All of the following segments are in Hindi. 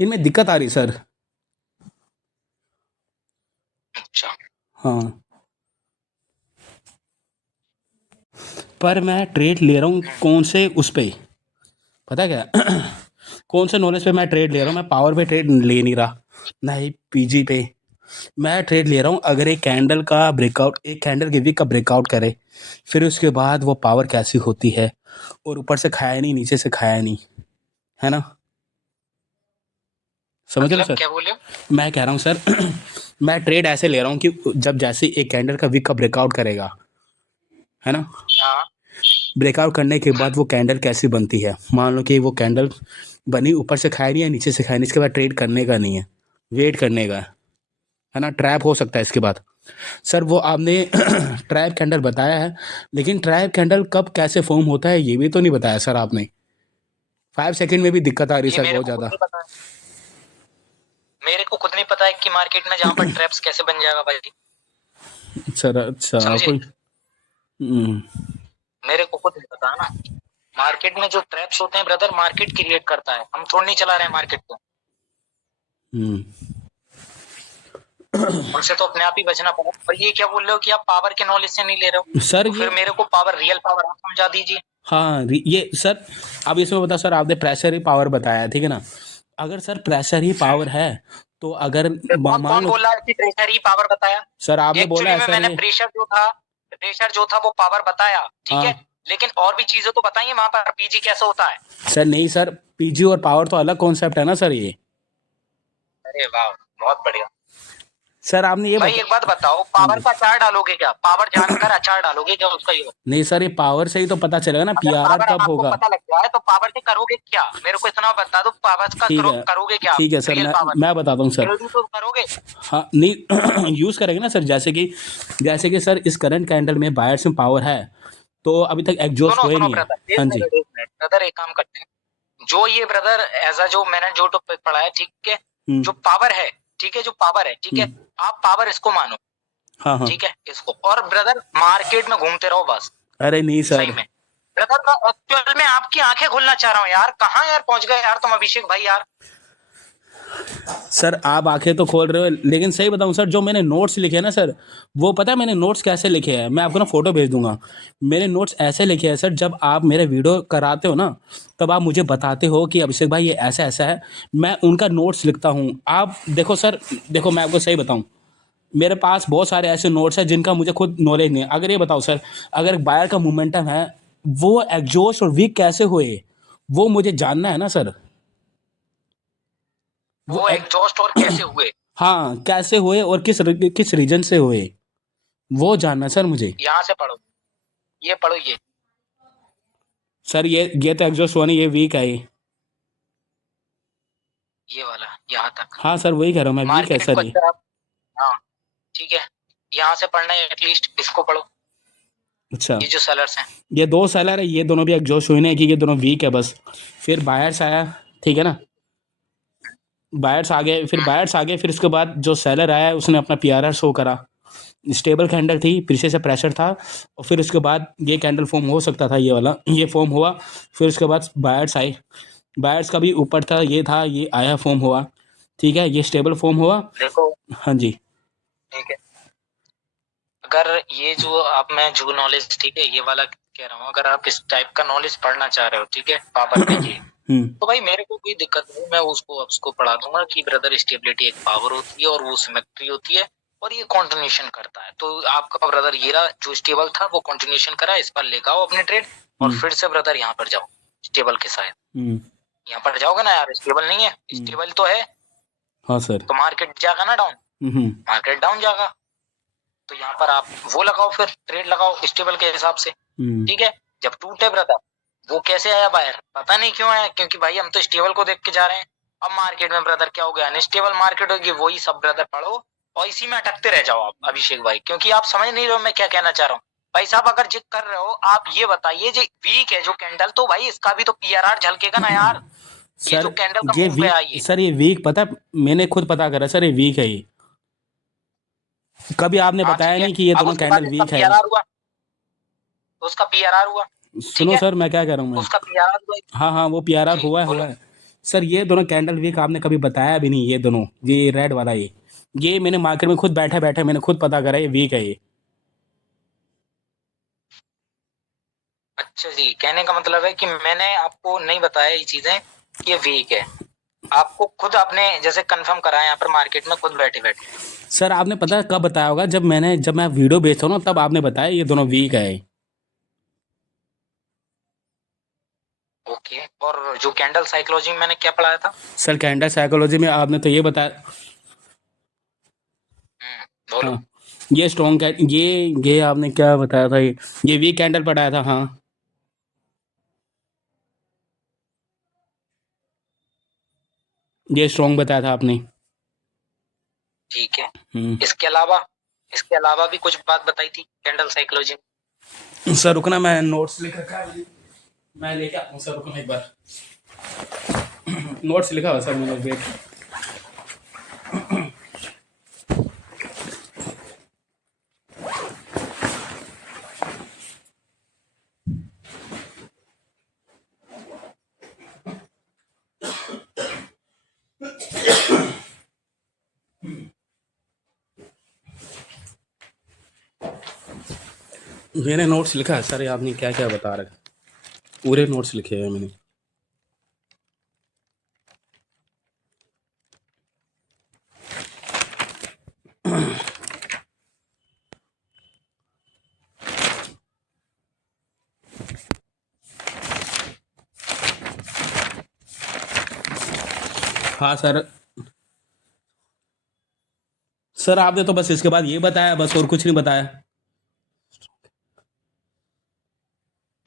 इनमें दिक्कत आ रही सर। अच्छा। हाँ, पर मैं ट्रेड ले रहा हूँ कौन से उस पे, पता है क्या? कौन से नॉलेज पे मैं ट्रेड ले रहा हूँ? मैं पावर पे ट्रेड ले नहीं रहा, ना ही पीजी पे। मैं ट्रेड ले रहा हूँ, अगर एक कैंडल का ब्रेकआउट, एक कैंडल के वीक का ब्रेकआउट करे, फिर उसके बाद वो पावर कैसी होती है, और ऊपर से खाया नहीं, नीचे से खाया नहीं, है ना? समझ रहे हो मतलब सर? क्या बोले? मैं कह रहा हूँ सर, मैं ट्रेड ऐसे ले रहा हूँ कि जब जैसे एक कैंडल का वीक का ब्रेकआउट करेगा, है ना, हाँ। ब्रेकआउट करने के बाद वो कैंडल कैसी बनती है, मान लो कि वो कैंडल बनी, ऊपर से खाया नहीं है, नीचे से खाया नहीं, इसके बाद ट्रेड करने का नहीं है, वेट करने का है ना, ट्रैप हो सकता है इसके बाद। सर वो आपने ट्रैप कैंडल बताया है, लेकिन ट्रैप कैंडल कब कैसे फॉर्म होता है ये भी तो नहीं बताया सर आपने। 5 सेकंड में भी दिक्कत आ रही है ये सर, मेरे बहुत को खुद ज़्यादा। नहीं पता है। मेरे को खुद नहीं पता है कि मार्केट में जहाँ पर ट्रैप्स कैसे बन जाएगा भाई। सर अच्छा समझे? कोई। हम्म। मेरे को खुद नहीं पता है ना। मार्केट में जो ट्रैप्स होते हैं ब्रदर, मार्केट क्रिएट करता है, हम थोड़ी नहीं चला रहे हैं मार्केट को। हम्म। उनसे तो अपने आप ही बचना पड़ा। और ये क्या बोल रहे हो कि आप पावर के नॉलेज से नहीं ले रहे हो? सर तो ये, फिर मेरे को पावर, रियल पावर आप समझा दीजिए। हाँ ये सर, अब इसमें बता सर, आपने प्रेशर ही पावर बताया, ठीक है ना? अगर सर प्रेशर ही पावर है, तो अगर कौन मान कौन लो, बोला है कि प्रेशर ही पावर बताया? सर आपने बोला एक्चुअली है में सर मैंने ये। प्रेशर जो था वो पावर बताया, ठीक है। हाँ लेकिन और भी चीजें तो बताइए वहां पर पीजी कैसे होता है। सर, नहीं सर, पीजी और पावर तो अलग कॉन्सेप्ट है ना सर ये। अरे वाह, बहुत बढ़िया। सर आपने ये भाई बता, एक बात बताओ, हाँ पावर जी, का अचार डालोगे क्या? पावर जानकर अचार डालोगे क्या उसका? ये नहीं सर, ये पावर से ही तो पता चलेगा ना अगर पीआरआर पावर कब आपको होगा। पता लग जाए तो पावर से करोगे क्या? मेरे को इतना बता दो, पावर का ठीक है, करोगे क्या आप? ठीक है सर, रियल मैं पावर मैं बताता हूँ सर। ट्रेडिंग तो करोगे? हाँ नहीं, यूज़ करेंगे ना सर, जैसे कि सर इस करंट कैंडल में बायर्स में पावर है, तो अभी तक एग्जॉस्ट सुनो हुए सुनो नहीं है। ब्रदर, एक हाँ जी। मिनट एक मिनट ब्रदर, एक काम करते हैं। जो ये ब्रदर एज जो मैंने जो टॉपिक पढ़ा है, ठीक है। हम्म। जो पावर है, ठीक है, जो पावर है, ठीक है। हम्म। आप पावर इसको मानो, हाँ हाँ। ठीक है, इसको। और ब्रदर मार्केट में घूमते रहो बस। अरे नहीं सही सर। में ब्रदर, मैं एक्चुअल में आपकी आंखें खोलना चाह रहा हूँ यार। कहाँ यार पहुंच गए यार तुम, अभिषेक भाई यार। सर आप आंखें तो खोल रहे हो, लेकिन सही बताऊं सर, जो मैंने नोट्स लिखे हैं ना सर, वो पता है मैंने नोट्स कैसे लिखे हैं? मैं आपको ना फोटो भेज दूंगा। मेरे नोट्स ऐसे लिखे हैं सर, जब आप मेरे वीडियो कराते हो ना, तब आप मुझे बताते हो कि अभिषेक भाई ये ऐसा ऐसा है, मैं उनका नोट्स लिखता हूँ। आप देखो सर, देखो मैं आपको सही बताऊं, मेरे पास बहुत सारे ऐसे नोट्स हैं जिनका मुझे खुद नॉलेज नहीं है। अगर ये बताओ सर, अगर बायर का मोमेंटम है, वो एग्जॉस्ट और वीक कैसे हुए, वो मुझे जानना है ना सर। वो वो एग्जॉस्ट और कैसे हुए? हाँ, कैसे हुए और किस रीजन से हुए, वो जानना है सर मुझे। यहाँ से पढ़ो, ये पढ़ो, सर ये तो एग्जॉस्ट हुआ नहीं, ये वीक है ये। ये वाला यहाँ तक। हाँ सर, वही कह रहा हूँ मैं, वीक है मार्केट सर को ये। अच्छा हाँ, ठीक है। यहाँ से पढ़ना है, एटलीस्ट इसको पढ़ो। अच्छा, ये जो सेलर्स हैं। ये दो सेलर है, ये दोनों भी एग्जॉस्ट हुए नहीं कि ये दोनों वीक है बस। फिर बायर्स आया, ठीक है ना, बायर्स आ गए, फिर उसके बाद जो सेलर आया उसने अपना पीआरआर शो करा, स्टेबल कैंडल थी, पीछे से प्रेशर था, और फिर उसके बाद ये कैंडल फॉर्म हो सकता था, ये वाला ये फॉर्म हुआ। फिर उसके बाद बायर्स आए, बायर्स का भी ऊपर था, ये था, ये आया, फॉर्म हुआ, ठीक है, ये स्टेबल फॉर्म हुआ। देखो, हाँ जी। ठीक है। अगर ये जो आप, मैं जो नॉलेज, ठीक है, ये वाला कह रहा हूँ, अगर आप इस टाइप का नॉलेज पढ़ना चाह रहे हो, ठीक है, पावर पे ये, हम्म। तो भाई मेरे को कोई दिक्कत नहीं, मैं उसको पढ़ा दूंगा कि ब्रदर स्टेबिलिटी एक पावर होती है और वो सिमेट्री होती है, और ये कंटिन्यूएशन करता है। तो आपका ब्रदर ये रहा, जो स्टेबल था वो कंटिन्यूएशन करा, इस पर लेकर आओ अपने ट्रेड। और फिर से ब्रदर यहाँ पर जाओ स्टेबल के साथ। यहाँ पर जाओगे ना यार, स्टेबल नहीं है, स्टेबल तो है, हाँ सर। तो मार्केट जाएगा ना डाउन, मार्केट डाउन जाएगा। तो यहाँ पर आप वो लगाओ, फिर ट्रेड लगाओ स्टेबल के हिसाब से, ठीक है। जब टूटे ब्रदर, वो कैसे आया बाहर, पता नहीं क्यों आया, क्योंकि भाई हम तो स्टेबल को देख के जा रहे हैं। अब मार्केट में ब्रदर क्या हो गया, अनस्टेबल मार्केट होगी, वही सब ब्रदर पढ़ो और इसी में अटकते रह जाओ आप अभिषेक भाई, क्योंकि आप समझ नहीं रहे हो मैं क्या कहना चाह रहा हूँ। भाई साहब अगर चेक कर रहे हो, आप ये बताइए, जो वीक है जो कैंडल, तो भाई इसका भी तो पीआरआर झलकेगा ना यार। ये जो सर कैंडल का ये मूव पे आई है, सर ये वीक पता है, मैंने खुद पता करा सर, ये वीक है ये। कभी आपने हाँ बताया ठीक है। नहीं कि ये अब दोनों उसके कैंडल बाद इसका वीक है। पीआरआर हुआ, उसका पीआरआर हुआ, ठीक सुनो है, सर, मैं क्या कह रहा हूँ मैं, उसका पीआरआर हुआ। हाँ हाँ, वो पीआरआर जी हुआ है, बोलो। हुआ है। सर ये दोनों कैंडल वीक आपने कभी बताया भी नहीं, ये दोनों, ये रेड वाला, ये मैंने मार्केट में खुद बैठे बैठे मैंने खुद पता करा, ये वीक है ये। अच्छा जी, कहने का मतलब है कि मैंने आपको नहीं बताया ये चीजें कि ये वीक है, आपको खुद आपने जैसे कंफर्म करा है यहाँ पर मार्केट में खुद बैठे बैठे। सर आपने पता कब बताया होगा, जब मैं वीडियो भेजता हूँ ना, तब आपने बताया ये दोनों वीक है। ओके, और जो कैंडल साइकोलॉजी में मैंने क्या पढ़ाया था? सर कैंडल साइकोलॉजी में आपने तो ये बताया, बोलो। हाँ, ये स्ट्रॉन्ग ये आपने क्या बताया था, ये वीक कैंडल पढ़ाया था, हाँ। ये स्ट्रॉन्ग बताया था आपने। ठीक है, इसके अलावा भी कुछ बात बताई थी कैंडल साइकोलॉजी में? सर रुकना, मैं नोट्स लिख रखा है, मैं लेके आता हूँ सर, रुकना एक बार। नोट्स लिखा हुआ सर मैंने, वेट। मैंने नोट्स लिखा है सर, आपने क्या क्या बता रहे, पूरे नोट्स लिखे हैं मैंने। हाँ सर। सर आपने तो बस इसके बाद ये बताया, बस और कुछ नहीं बताया।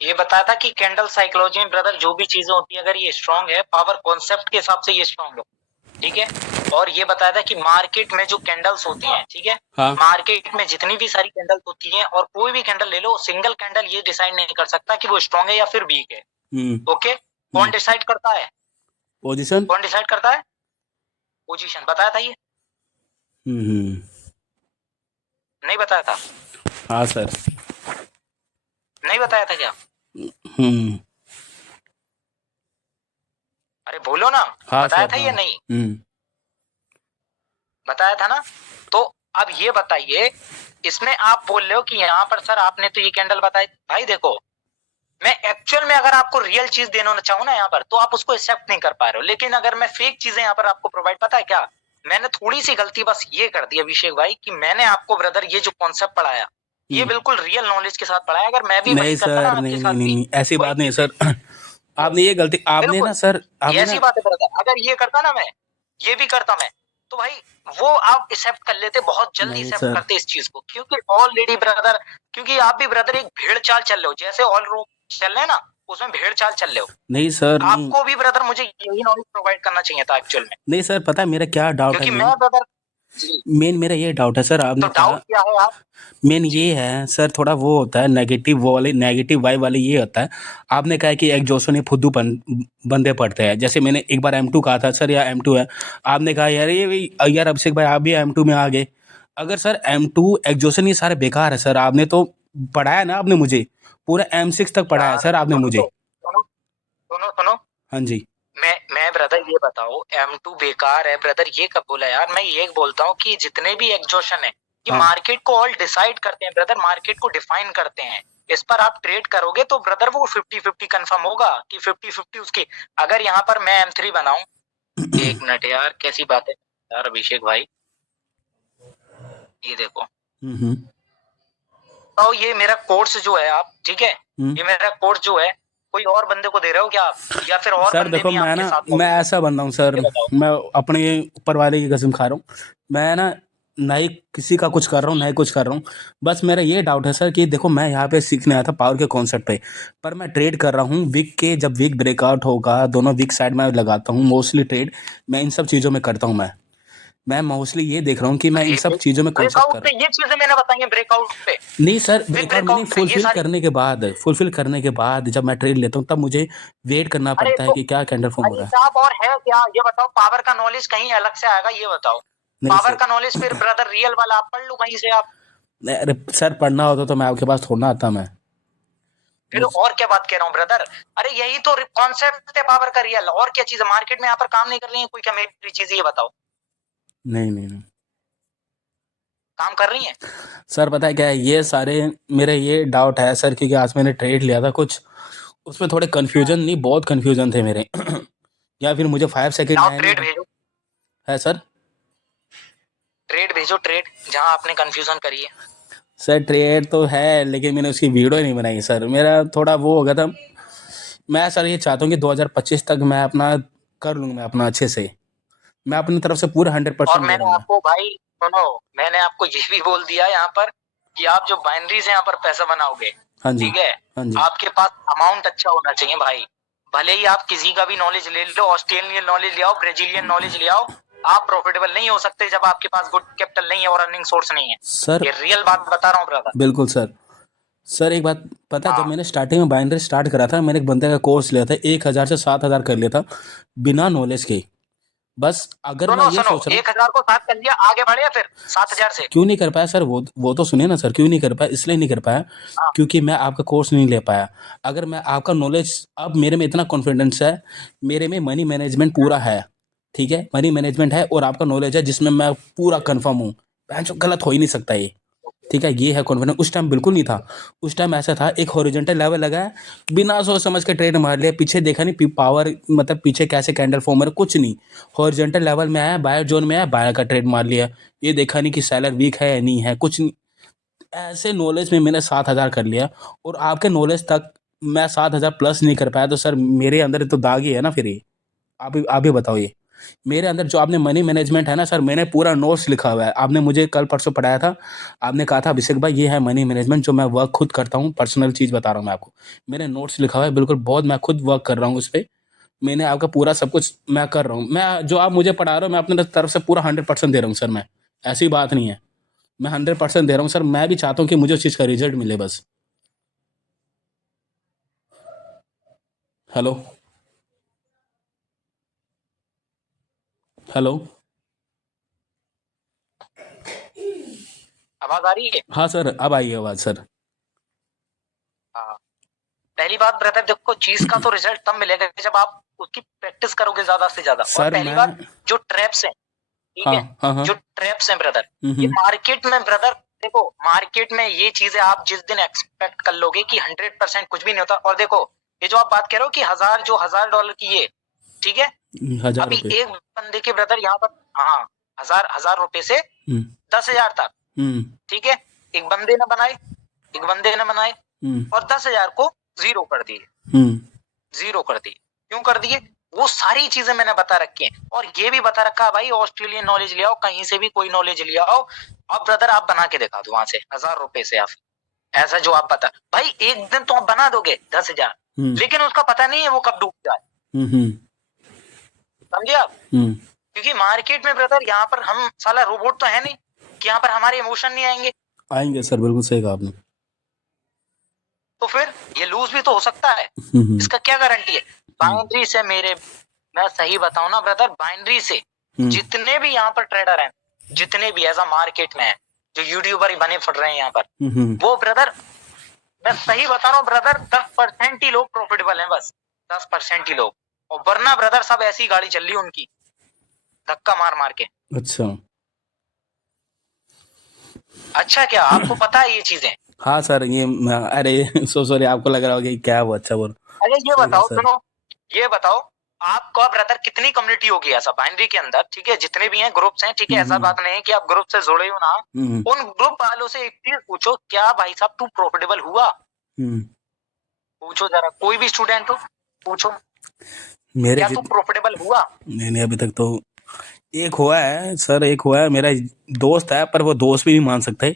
ये बताया था कि कैंडल साइकोलॉजी में ब्रदर जो भी चीजें होती है, अगर ये स्ट्रांग है पावर कॉन्सेप्ट के हिसाब से ये स्ट्रांग हो, ठीक है। और ये बताया था कि मार्केट में जो कैंडल्स होती हैं, ठीक है, हाँ। मार्केट में जितनी भी सारी कैंडल्स होती हैं, और कोई भी कैंडल ले लो, सिंगल कैंडल ये डिसाइड नहीं कर सकता कि वो स्ट्रांग है या फिर वीक है। ओके, कौन डिसाइड करता है? पोजीशन। कौन डिसाइड करता है? पोजीशन। बताया था ये? नहीं बताया था? हाँ सर। नहीं बताया था क्या? अरे बोलो ना। हाँ बताया सर, था हाँ। या नहीं? बताया था ना। तो अब ये बताइए, इसमें आप बोल रहे हो कि यहाँ पर सर आपने तो ये कैंडल बताई। भाई देखो, मैं एक्चुअल में अगर आपको रियल चीज देना चाहूँ ना यहाँ पर, तो आप उसको एक्सेप्ट नहीं कर पा रहे हो। लेकिन अगर मैं फेक चीजें यहाँ पर आपको प्रोवाइड, पता है क्या मैंने थोड़ी सी गलती बस ये कर दी अभिषेक भाई, कि मैंने आपको ब्रदर ये जो कॉन्सेप्ट पढ़ाया, ये बिल्कुल रियल नॉलेज के साथ पढ़ाया। अगर मैं भी वही नहीं करता ना सर, आपके नहीं साथ नहीं नहीं भी नहीं, ऐसी वही बात नहीं चीजें, सर। आपने ये गलती, आपने बिल्कुल ना सर, ये आपने ऐसी ना, बात है ब्रदर। अगर ये करता ना मैं, ये भी करता मैं, तो भाई वो आप एक्सेप्ट कर लेते, बहुत जल्दी नहीं एक्सेप्ट सर, करते इस चीज को। क्योंकि ऑलरेडी ब्रदर, क्योंकि आप भी ब्रदर एक भेड़ चाल चल रहे हो, जैसे ऑल रोड चल रहे हैं ना, उसमें भेड़ चाल चल रहे हो। नहीं सर, नहीं आपको भी ब्रदर मुझे यही नॉलेज प्रोवाइड करना चाहिए था एक्चुअल में। नहीं सर, पता है मेरा क्या डाउट है, क्योंकि मैं ब्रदर जी, मेरा ये डाउट है सर, तो आपने डाउट कहा, क्या है आप? मेन जी, ये है सर, थोड़ा वो होता है नेगेटिव वाले, नेगेटिव वाइब वाले ये होता है। आपने कहा कि एक जोशो ने फुद्दू बंदे पड़ते हैं, जैसे मैंने एक बार M2 कहा था सर, या M2 है, आपने कहा यार ये यार अभिषेक भाई आप भी M2 में आ गए। अगर सर M2 एग्जॉशन ये सारे बेकार है सर, आपने तो पढ़ाया ना, आपने मुझे पूरा M6 तक पढ़ाया यार सर आपने सुनो मुझे। तो, सुनो। हाँ जी। मैं ब्रदर ये बताओ, M2 बेकार है ब्रदर, ये कब बोला यार? मैं ये बोलता हूँ कि जितने भी एग्जॉशन है, ये हाँ। मार्केट को ऑल डिसाइड करते हैं ब्रदर, मार्केट को डिफाइन करते हैं। इस पर आप ट्रेड करोगे तो ब्रदर वो 50-50 कंफर्म होगा कि 50-50 उसकी। अगर यहाँ पर मैं M3 बनाऊं, एक मिनट यार, कैसी बात है यार अभिषेक भाई, ये देखो, हम्म। तो ये मेरा कोर्स जो है आप, ठीक है, ये मेरा कोर्स जो है, कोई और बंदे को दे रहे हो क्या आप, या फिर और सर बंदे देखो, भी मैं आपके ना, साथ मैं मौजूद है? ऐसा बंदा हूँ सर, ये बताओ। मैं अपने ऊपर वाले की कसम खा रहा हूँ, मैं ना ना ही किसी का कुछ कर रहा हूँ, ना ही कुछ कर रहा हूँ। बस मेरा ये डाउट है सर कि देखो, मैं यहाँ पे सीखने आया था पावर के कॉन्सेप्ट पे, पर मैं ट्रेड कर रहा हूँ वीक के, जब वीक ब्रेकआउट होगा, दोनों वीक साइड में लगाता हूँ मोस्टली ट्रेड, मैं इन सब चीज़ों में करता हूँ। मैं मोस्टली ये देख रहा हूँ कि मैं इन सब चीज़ों में कॉन्सेप्ट ब्रेकआउट कर, पे ये चीजें मैंने बताई है, ब्रेकआउट पे, नहीं सर, बिग ब्रेकआउट मैंने ब्रेकआउट पे ये फुलफिल सारी। करने के बाद, जब मैं ट्रेड लेता हूँ, तब मुझे वेट करना अरे पड़ता है तो कि क्या कैंडल फॉर्म हो भाई रहा है। साहब, और है क्या ये बताओ? पावर का नॉलेज कहीं अलग से आएगा, ये बताओ। नहीं पावर सर, का नॉलेज फिर ब्रदर रियल वाला आप पढ़ लो कहीं से आप। नहीं, अरे सर पढ़ना होता तो मैं आपके पास थोड़ा ना आता मैं। फिर और क्या बात कह रहा हूँ ब्रदर, अरे यही तो कॉन्सेप्ट है पावर का रियल, और क्या चीज है मार्केट में यहाँ पर काम नहीं कर रही है कोई, क्या मेरी चीज ये बताओ, नहीं नहीं नहीं काम कर रही है। सर, पता है क्या है, ये सारे मेरे ये डाउट है सर, क्योंकि आज मैंने ट्रेड लिया था कुछ, उसमें थोड़े कन्फ्यूजन नहीं, बहुत कन्फ्यूजन थे मेरे या फिर मुझे 5 सेकंड लाओ आया ट्रेड नहीं भेजो, है सर। ट्रेड भेजो, ट्रेड जहां आपने कंफ्यूजन करी है। सर ट्रेड तो है, लेकिन मैंने उसकी वीडियो नहीं बनाई सर, मेरा थोड़ा वो हो गया था। मैं सर ये चाहता हूँ कि 2025 तक मैं अपना कर लूँगा, मैं अपना अच्छे से, मैं अपनी तरफ से पूरा और 100% दे रहा मैंने हूँ मैं। आपको भाई सुनो, मैंने आपको ये भी बोल दिया यहाँ पर कि आप जो बाइनरी से यहाँ पर पैसा बनाओगे, हाँ जी, ठीक है, हाँ जी। आपके पास अमाउंट अच्छा होना चाहिए भाई। भले ही आप किसी का भी नॉलेज ले लो, ऑस्ट्रेलियन नॉलेज ले आओ, ब्राजीलियन नॉलेज ले आओ, आप प्रॉफिटेबल नहीं हो सकते जब आपके पास गुड कैपिटल नहीं है और अर्निंग सोर्स नहीं है। सर ये रियल बात बता रहा हूँ ब्रदर। बिल्कुल सर। सर एक बात पता है, जब हाँ मैंने स्टार्टिंग में बाइनरी स्टार्ट करा था, मैंने एक बंदे का कोर्स लिया था, 1000 से 7000 कर लिया था बिना नॉलेज के। बस अगर मैं सुनो ये सुनो, सोच रहा हूँ, 1000 को 7 कर लिया, आगे बढ़े फिर 7000 से। क्यों नहीं कर पाया सर, वो तो सुनिए ना सर, क्यों नहीं कर पाया, इसलिए नहीं कर पाया हाँ क्योंकि मैं आपका कोर्स नहीं ले पाया। अगर मैं आपका नॉलेज, अब मेरे में इतना कॉन्फिडेंस है, मेरे में मनी मैनेजमेंट पूरा है, ठीक है, मनी मैनेजमेंट है और आपका नॉलेज है जिसमें मैं पूरा कन्फर्म हूँ, गलत हो ही नहीं सकता ये, ठीक है, ये है कॉन्फिडेंस। उस टाइम बिल्कुल नहीं था, उस टाइम ऐसा था, एक हॉरिजॉन्टल लेवल लगाया, बिना सोच समझ के ट्रेड मार लिया, पीछे देखा नहीं पावर, मतलब पीछे कैसे कैंडल फॉर्म है कुछ नहीं, हॉरिजॉन्टल लेवल में आया, बायर जोन में आया, बायर का ट्रेड मार लिया, ये देखा नहीं कि सेलर वीक है या नहीं है, कुछ नहीं। ऐसे नॉलेज में मैंने 7000 कर लिया, और आपके नॉलेज तक मैं 7000 प्लस नहीं कर पाया, तो सर मेरे अंदर तो दाग ही है ना फिर ये। आप ही बताओ, ये मेरे अंदर जो आपने मनी मैनेजमेंट है ना सर, मैंने पूरा नोट्स लिखा हुआ है, आपने मुझे कल परसों पढ़ाया था, आपने कहा था अभिषेक भाई ये है मनी मैनेजमेंट, जो मैं वर्क खुद करता हूँ, पर्सनल चीज़ बता रहा हूँ मैं आपको, मैंने नोट्स लिखा हुआ है बिल्कुल, बहुत मैं खुद वर्क कर रहा हूँ उस पर, मैंने आपका पूरा सब कुछ मैं कर रहा हूँ, मैं जो आप मुझे पढ़ा रहे हो मैं अपने तरफ से पूरा 100% दे रहा हूँ सर, मैं ऐसी बात नहीं है, मैं 100% दे रहा हूँ सर, मैं भी चाहता हूँ कि मुझे उस चीज़ का रिजल्ट मिले बस। Hello, hello. आवाज आ रही है। हाँ सर, अब आई आवाज़ सर। हाँ, पहली बात ब्रदर देखो, चीज का तो रिजल्ट तब मिलेगा जब आप उसकी प्रैक्टिस करोगे ज्यादा से ज्यादा। और सर पहली मैं, बात, जो ट्रैप्स हैं, ठीक हाँ है, हाँ हाँ, जो ट्रैप्स हैं ब्रदर, ये मार्केट में ब्रदर, देखो मार्केट में ये चीजें आप जिस दिन एक्सपेक्ट कर लोगे कि 100% कुछ भी नहीं होता। और देखो ये जो आप बात कह रहे हो कि $1000 की ये, ठीक है, 1000 अभी रुपये। एक बंदे के ब्रदर यहाँ पर, हाँ, हजार रुपए से हम्म 10,000 तक, हम्म ठीक है, एक बंदे ने बनाए, एक बंदे ने बनाए, हम्म और 10,000 को जीरो कर दिए, हम्म जीरो कर दिए। क्यों कर दिए? वो सारी चीजें मैंने बता रखी हैं, और ये भी बता रखा है भाई, ऑस्ट्रेलियन नॉलेज ले आओ, कहीं से भी कोई नॉलेज ले आओ। अब ब्रदर आप बना के दिखा दो वहां से 1000 रुपए से, आप ऐसा जो आप बता भाई, एक दिन तो आप बना दोगे 10,000, लेकिन उसका पता नहीं है वो कब डूब जाए, हम्म समझे आप? क्योंकि मार्केट में ब्रदर यहाँ पर हम साला रोबोट तो है नहीं कि यहाँ पर हमारे इमोशन नहीं आएंगे। आएंगे सर, बिल्कुल सही कहा आपने। तो फिर ये लूज भी तो हो सकता है, इसका क्या गारंटी है? बाइनरी से मेरे, मैं सही बताऊं ना ब्रदर, बाइनरी से जितने भी यहाँ पर ट्रेडर हैं, जितने भी ऐसा मार्केट में है, जो यूट्यूबर ही बने फट रहे हैं यहाँ पर, वो ब्रदर, मैं सही बता रहा हूँ ब्रदर, 10% ही लोग प्रॉफिटेबल हैं, बस 10% ही लोग। और वरना ब्रदर सब ऐसी गाड़ी चल रही उनकी, धक्का मार मार के। अच्छा, अच्छा, क्या आपको पता है ये चीजें? हाँ सर, ये अरे सो सॉरी, आपको लग रहा होगा कि क्या वो अच्छा बोल, अरे ये सही कहा बताओ, सर। सुनो, ये बताओ, आपका ब्रदर कितनी कम्युनिटी होगी ऐसा बाइनरी के अंदर, ठीक है, जितने भी हैं ग्रुप्स हैं, ठीक है, ऐसा बात नहीं है कि आप ग्रुप से जुड़े हो ना, उन ग्रुप वालों से एक चीज पूछो, क्या भाई साहब तू प्रॉफिटेबल हुआ? पूछो जरा, कोई भी स्टूडेंट हो, पूछो, मेरे क्या तू प्रॉफिटेबल हुआ? नहीं अभी तक तो, एक हुआ है सर, एक हुआ है, मेरा दोस्त है, पर वो दोस्त भी नहीं मान सकते,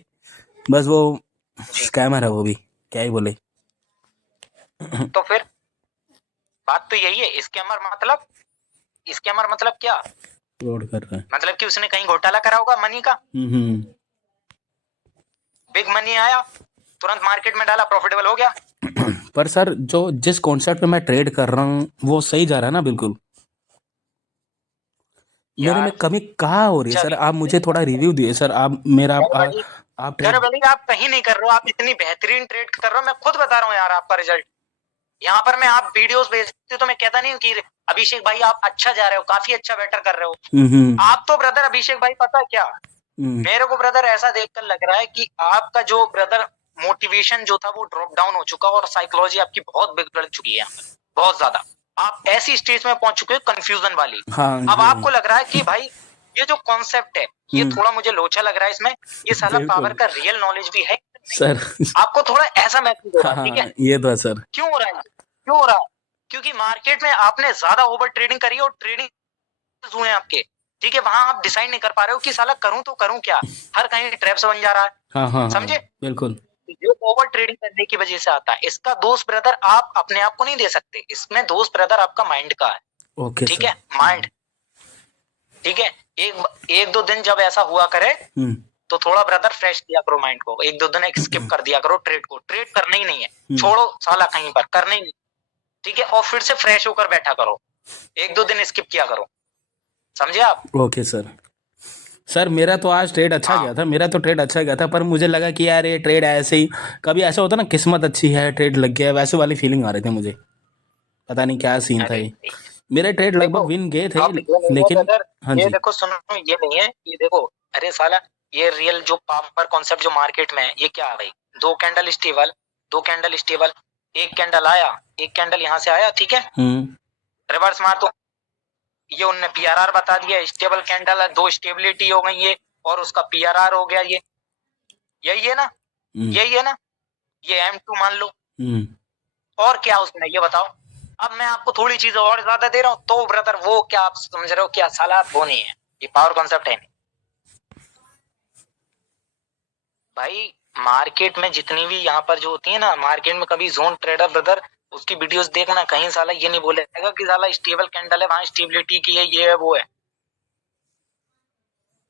बस वो स्कैमर है, वो भी क्या ही बोले। तो फिर बात तो यही है, स्कैमर मतलब क्या? फ्रॉड कर रहा है। मतलब कि उसने कहीं घोटाला करा होगा मनी का, बिग मनी आया, तुरंत मार्केट में डाला, प्रॉफिटेबल हो गया। पर सर जो जिस कॉन्सेप्ट में मैं ट्रेड कर रहा हूँ वो सही जा रहा है ना बिल्कुल, मेरे में यार कमी कहाँ हो रही है सर, आप मुझे थोड़ा रिव्यू दिए सर, आप मेरा आप यार ट्रेड भाई आप कहीं नहीं कर रहे हो, आप इतनी बेहतरीन ट्रेड कर रहे हो, मैं खुद बता रहा हूँ यार आपका रिजल्ट। यहाँ पर मैं आप वीडियोस भेजते हो तो मैं कहता नहीं हूँ कि अभिषेक भाई आप अच्छा जा रहे हो, काफी अच्छा बेटर कर रहे हो। आप तो ब्रदर अभिषेक भाई पता है क्या, मेरे को ब्रदर ऐसा देखकर लग रहा है कि आपका जो ब्रदर मोटिवेशन जो था वो ड्रॉप डाउन हो चुका और साइकोलॉजी आपकी बहुत बिगड़ चुकी है, बहुत ज्यादा। आप ऐसी स्टेज में पहुंच चुके हो कंफ्यूजन वाली। हाँ अब जी आपको लग रहा है कि भाई ये जो कॉन्सेप्ट है ये थोड़ा मुझे लोचा लग रहा है इसमें, ये साला पावर बिल्कुल का रियल नॉलेज भी है सर। आपको थोड़ा ऐसा महसूस हो रहा हाँ है, ठीक है। हाँ ये तो है सर। क्यों हो रहा है, क्यों हो रहा है? क्योंकि मार्केट में आपने ज्यादा ओवर ट्रेडिंग करी है और ट्रेडिंग हुए हैं आपके, ठीक है। वहां आप डिसाइड नहीं कर पा रहे हो कि साला करूं तो करूं क्या, हर कहीं ट्रैप्स बन जा रहा है। हाँ हाँ हाँ समझे? बिल्कुल। जो ओवर ट्रेडिंग करने की वजह से आता है, इसका दोष ब्रदर आप अपने आप को नहीं दे सकते, इसमें दोष ब्रदर आपका माइंड का है, ओके ठीक सर। है, माइंड, ठीक है। एक दो दिन जब ऐसा हुआ करे तो थोड़ा ब्रदर फ्रेश किया करो माइंड को, एक दो दिन एक स्किप कर दिया करो ट्रेड को, ट्रेड करना ही नहीं है, छोड़ो साला कहीं पर करना ही नहीं, ठीक है। और फिर से फ्रेश होकर बैठा करो, एक दो दिन स्किप किया करो, समझे आप? Okay sir. सर मेरा तो आज ट्रेड अच्छा हाँ गया था, मेरा तो ट्रेड अच्छा गया था, पर मुझे लगा कि यार ये ट्रेड ऐसे ही कभी ऐसा होता ना, किस्मत अच्छी है ट्रेड लग गया, वैसे वाली फीलिंग आ रही थी मुझे। पता नहीं क्या सीन था अरे ये। मेरे ट्रेड लगभग देखो विन गए थे अब ये नहीं है लेकिन। ब्रदर, हाँ ये जी। देखो सुनो, ये नहीं है, ये देखो, अरे साला ये रियल जो पावर कॉन्सेप्ट जो मार्केट में है ये क्या है भाई, दो कैंडल स्टेबल, दो कैंडल स्टेबल, एक कैंडल आया, एक कैंडल यहाँ से आया, ठीक है, रिवर्स मार दो, ये उनने पीआरआर बता दिया, स्टेबल कैंडल है, दो स्टेबिलिटी हो गई ये और उसका पीआरआर हो गया, ये यही है ना, यही है ना, ये M2 मान लो, और क्या उसमें ये बताओ। अब मैं आपको थोड़ी चीजें और ज्यादा दे रहा हूँ तो ब्रदर वो क्या आप समझ रहे हो, क्या साला वो नहीं है, ये पावर कॉन्सेप्ट है नहीं भाई। मार्केट में जितनी भी यहाँ पर जो होती है ना, मार्केट में कभी जोन ट्रेडर ब्रदर उसकी वीडियोस देखना, कहीं साला ये नहीं बोलेगा कि साला स्टेबल कैंडल है, वहां स्टेबिलिटी की है, ये है वो है।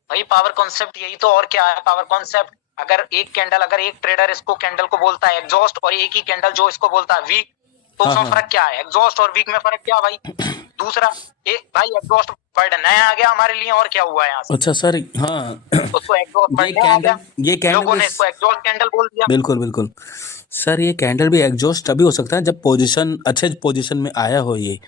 भाई पावर कॉन्सेप्ट यही तो, और क्या है पावर कॉन्सेप्ट। अगर एक कैंडल, अगर एक ट्रेडर इसको कैंडल को बोलता है एग्जॉस्ट और एक ही कैंडल जो इसको बोलता है वीक, तो हाँ उसमें हाँ। फर्क क्या है, एग्जॉस्ट और वीक में फर्क क्या भाई। दूसरा एक भाई एग्जॉस्ट वर्ड नया आ गया हमारे लिए, और क्या हुआ है यहाँ से, अच्छा सर। हाँ उसको एग्जॉस्ट ये वर्ड नया आ गया, कैंडल, ये कैंडल लोगों भी ने इसको एग्जॉस्ट कैंडल बोल दिया। बिल्कुल बिल्कुल। सर ये कैंडल भी एग्जॉस्ट तभी हो सकता है जब पोजीशन अच्छे पोजीशन में आया हो ये,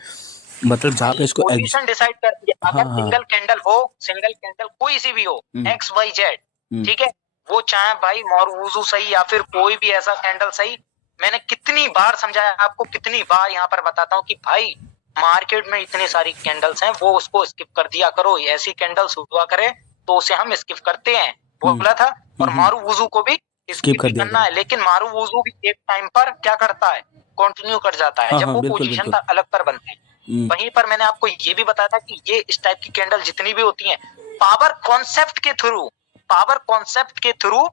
मतलब जहाँ पे भाई इसको पोजीशन डिसाइड करती है, हाँ अगर हाँ। सिंगल कैंडल हो, सिंगल कैंडल कोई सी भी हो, एक्स वाई जेड, ठीक है, वो चाहे भाई मॉरूवुजू सही या फिर कोई भी ऐसा कैंडल सही, मैंने कितनी बार समझाया आपको, कितनी बार यहाँ पर बताता हूँ कि भाई मार्केट में इतनी सारी कैंडल्स हैं, वो उसको स्किप कर दिया करो, ऐसी कैंडल्स हुआ करे तो उसे हम स्किप करते हैं, बोला था। और मारूवुजू को भी स्किप कर ही दिया करना करो। है, लेकिन मारूवुजू भी एक टाइम पर क्या करता है, कंटिन्यू कर जाता है, हाँ जब हाँ वो बिल्कुल पोजीशन बिल्कुल। अलग पर बनते हैं। वहीं पर मैंने आपको ये भी बताया था कि ये इस टाइप की कैंडल जितनी भी होती हैं, पावर कॉन्सेप्ट के थ्रू, पावर कॉन्सेप्ट के थ्रू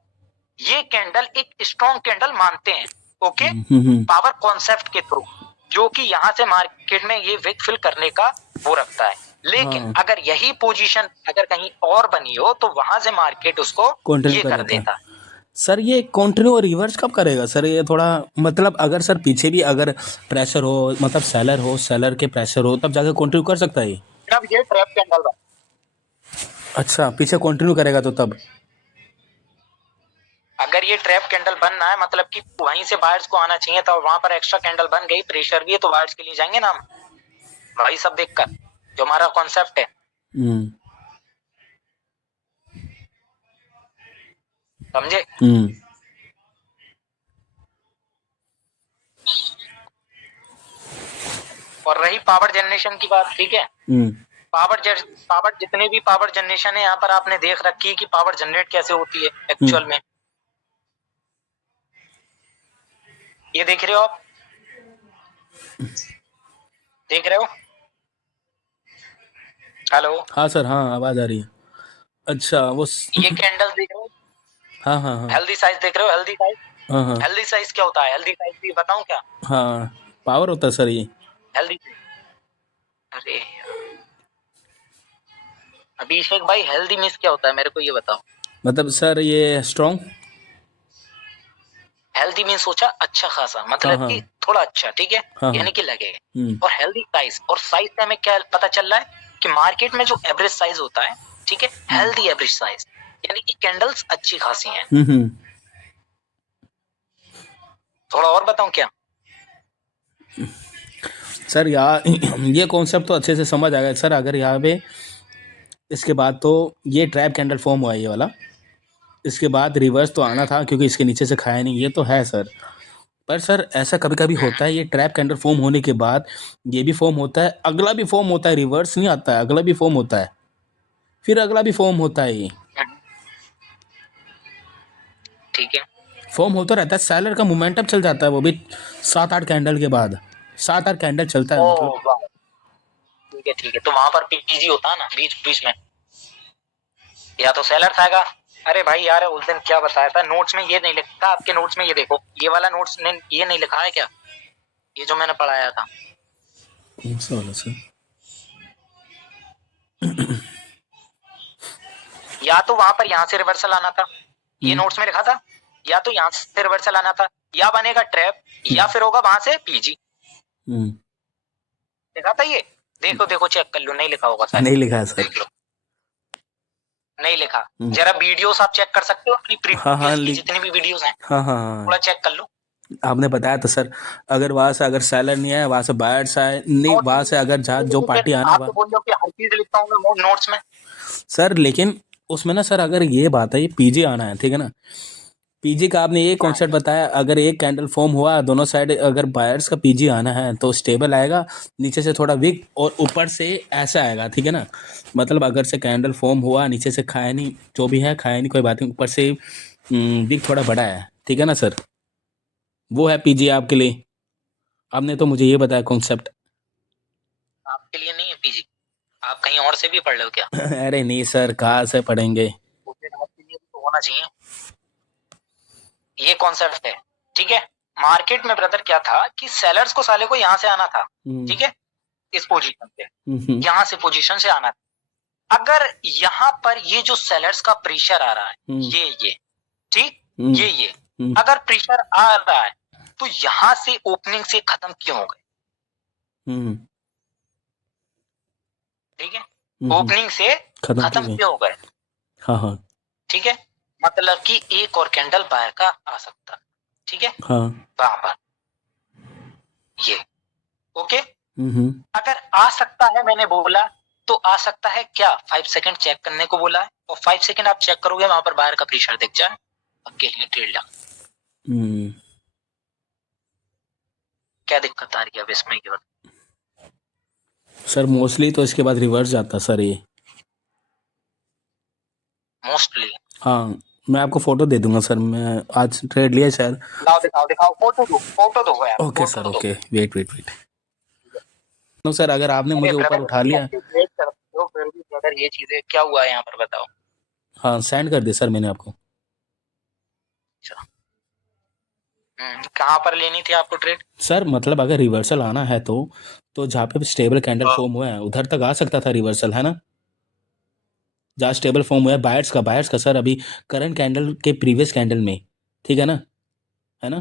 ये कैंडल एक स्ट्रॉन्ग कैंडल मानते हैं, ओके, पावर कॉन्सेप्ट के थ्रू, जो कि यहाँ से मार्केट में ये विक फिल करने का वो रखता है। लेकिन हाँ। अगर यही पोजीशन अगर कहीं और बनी हो तो वहां से मार्केट उसको कंटिन्यू ये कर कर देता है। देता है। सर ये कंटिन्यू और रिवर्स कब करेगा सर, ये थोड़ा मतलब अगर सर पीछे भी अगर प्रेशर हो, मतलब सेलर हो, सेलर के प्रेशर हो, तब जाके कंटिन्यू कर सकता है ये। जब ये ट्रैप कैंडल बना, अच्छा पीछे कंटिन्यू करेगा तो तब। अगर ये ट्रैप कैंडल बनना है मतलब कि वहीं से बायर्स को आना चाहिए, तो वहां पर एक्स्ट्रा कैंडल बन गई, प्रेशर भी है, तो बायर्स के लिए जाएंगे ना हम, वही सब देखकर, जो हमारा कॉन्सेप्ट है। समझे? और रही पावर जनरेशन की बात, ठीक है, पावर जितने भी पावर जनरेशन है यहाँ पर आपने देख रखी है कि पावर जनरेट कैसे होती है एक्चुअल में, ये देख रहे हो आप, देख रहे हो? हेलो? हाँ सर, हाँ आवाज आ रही है। अच्छा वो ये कैंडल देख रहे हो, हाँ हाँ हाँ हेल्दी साइज देख रहे हो, हेल्दी साइज, हाँ हाँ हेल्दी साइज क्या होता है, हेल्दी साइज भी बताऊं क्या, हाँ पावर होता है सर ये। हेल्दी, अरे यार अभिषेक भाई हेल्दी मीन्स क्या होता है मेरे को ये बताओ। मतलब सर ये स्ट्रॉन्ग, हेल्दी मीन्स सोचा अच्छा खासा, मतलब हाँ कि थोड़ा अच्छा, ठीक है, हाँ यानी कि लगे। हम्म और हेल्दी साइज, और साइज से हमें क्या पता चल रहा है कि मार्केट में जो एवरेज साइज होता है, ठीक है, हेल्दी एवरेज साइज, यानी कि कैंडल्स अच्छी खासी हैं। हम्म। थोड़ा और बताऊं क्या? सर यार ये कॉन्सेप्ट तो अच्छे से समझ आ गया सर। अगर यहाँ पे इसके बाद तो ये ट्रैप कैंडल फॉर्म हुआ है ये वाला, इसके बाद रिवर्स तो आना था क्योंकि इसके नीचे से खाया नहीं, ये तो है सर। पर सर ऐसा कभी कभी होता है, ये ट्रैप कैंडल फॉर्म होने के बाद ये भी फॉर्म होता है, अगला भी फॉर्म होता है, रिवर्स नहीं आता है, अगला भी फॉर्म होता है, फिर अगला भी फॉर्म होता है। ये ठीक है। फॉर्म होता रहता है, सेलर का मोमेंटम चल जाता है वो भी 7-8 कैंडल के बाद, 7-8 कैंडल चलता है ओ मतलब। वाह, ठीक है ठीक है। तो वहां पर पीजी होता है ना बीच बीच में, या तो सेलर था। अरे भाई यार उस दिन क्या बताया था नोट्स में, ये नहीं लिखा आपके नोट्स में, ये देखो ये वाला नोट्स ने ये नहीं लिखा है क्या, ये जो मैंने पढ़ाया था। कौन सा वाला सर? या तो वहां पर यहाँ से रिवर्सल आना था, ये नोट्स में लिखा था, या तो यहाँ से रिवर्सल आना था, या बनेगा ट्रैप, या फिर होगा वहां से पीजी। लिखा था ये, देखो देखो चेक कर लो, नहीं लिखा होगा शायद। नहीं लिखा है सर। देख लो, नहीं लिखा। जरा वीडियोस आप चेक कर सकते हो अपनी हाँ हाँ प्रीवियस की जितनी भी वीडियोस हैं, हाँ हाँ थोड़ा चेक कर लो। आपने बताया तो सर, अगर वहां से अगर सेलर नहीं आए, वहां से बायर्स आए नहीं, वहां से अगर जहाँ जो पार्टी आना आप तो बोल रहे हो कि हर चीज लिखता हूँ मैं नोट्स में। सर, लेकिन उसमें ना सर, अगर ये बात है, ये पीजी आना है, ठीक है ना, पीजी का आपने ये कॉन्सेप्ट बताया, अगर एक कैंडल फॉर्म हुआ दोनों साइड, अगर बायर्स का पीजी आना है तो स्टेबल आएगा, नीचे से थोड़ा वीक और ऊपर से ऐसा आएगा, ठीक है ना। मतलब अगर से कैंडल फॉर्म हुआ, नीचे से खाया नहीं, जो भी है खाया नहीं कोई बात नहीं, ऊपर से वीक थोड़ा बड़ा है, ठीक है ना सर, वो है पीजी आपके लिए। आपने तो मुझे ये बताया कॉन्सेप्ट। आपके लिए नहीं है पीजी, आप कहीं और से भी पढ़ लो क्या? अरे नहीं सर, कहाँ से पढ़ेंगे। आपके लिए तो होना चाहिए, ये कॉन्सेप्ट है। ठीक है, मार्केट में ब्रदर क्या था कि सेलर्स को साले को यहाँ से आना था, ठीक है, इस पोजीशन से, यहाँ से पोजीशन से आना था। अगर यहाँ पर ये जो सेलर्स का प्रेशर आ रहा है, ये ठीक, ये अगर प्रेशर आ रहा है तो यहाँ से ओपनिंग से खत्म क्यों हो गए? ठीक है, ओपनिंग से खत्म क्यों हो गए? हाँ हाँ ठीक है, मतलब कि एक और कैंडल बाहर का आ सकता, ठीक है, हाँ वहां पर ये ओके। अगर आ सकता है मैंने बोला, तो आ सकता है क्या, 5 सेकंड चेक करने को बोला है, और 5 सेकंड आप चेक करोगे वहां पर बाहर का प्रेशर दिख जाए, अकेले ट्रेड लगा। क्या दिक्कत आ रही है अब इसमें ये बता? सर मोस्टली तो इसके बाद रिवर्स जाता सर ये, मोस्टली। हाँ मैं आपको फोटो दे दूंगा सर, मैं आज ट्रेड लिया सर। दिखाओ दिखाओ दिखाओ, फोटो दो यार, okay sir, okay, wait wait wait. No sir, अगर आपने मुझे ऊपर उठा लिया। फिर भी ब्रदर ये चीजें क्या हुआ है यहाँ पर बताओ। हाँ सेंड कर दिया सर मैंने आपको। कहाँ पर लेनी थी आपको ट्रेड? सर मतलब अगर रिवर्सल आना है तो जहाँ पे स्टेबल कैंडल फॉर्म हुआ है उधर तक आ सकता था रिवर्सल, है ना, जहाँ स्टेबल फॉर्म हुआ है बायर्स का सर, अभी करंट कैंडल के प्रीवियस कैंडल में, ठीक है ना, है ना।